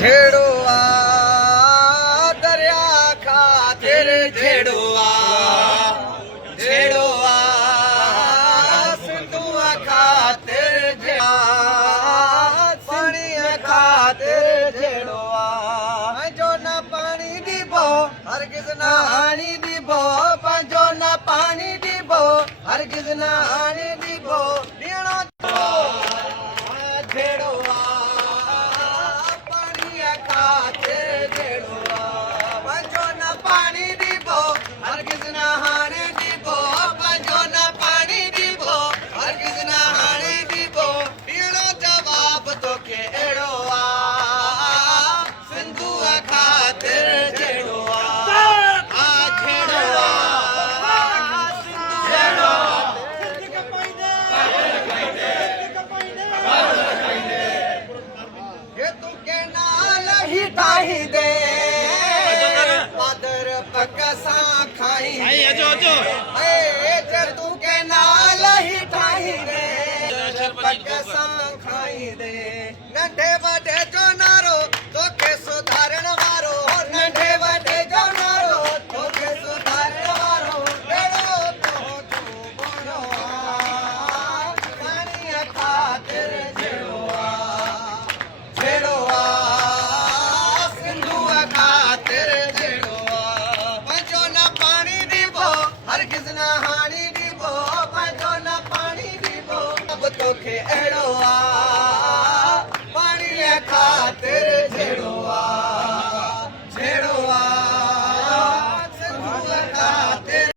झेड़ुआ दरिया खातिर झेड़ुआ झेड़ुआ सिंधुआ खातिर पानी खातिर झेड़ुआ जो न पानी दीबो हरगिज़ न हानी दीबो पंहिंजो न पानी दीबो हरगिज़ न हानी दीबो ॾियणो झेड़ुआ पानी खातिर झेड़ुआ पंहिंजो न पानी दीबो हरगिज़ न हानी दीबो पंहिंजो न पानी दीबो हरगिज़ न हानी दीबो ॾियणो जवाब तोखे अहिड़ो आहे सिंधुआ खातिर झेड़ुआ ठाही दे पादर पकसा खाई जे तू के नाल ही ठाही दे पकसा खाई दे नंढे वॾे जो नारो तोखे सुधारण वारो नंढे वॾे जो नारो तोखे सुधारण वारो अहिड़ो तो बणो पाणीअ खातिर झेड़ुआ झेड़ुआ हरगिज़ न हानी दीबो पंहिंजो न पानी दीबो अब तोखे अहिड़ो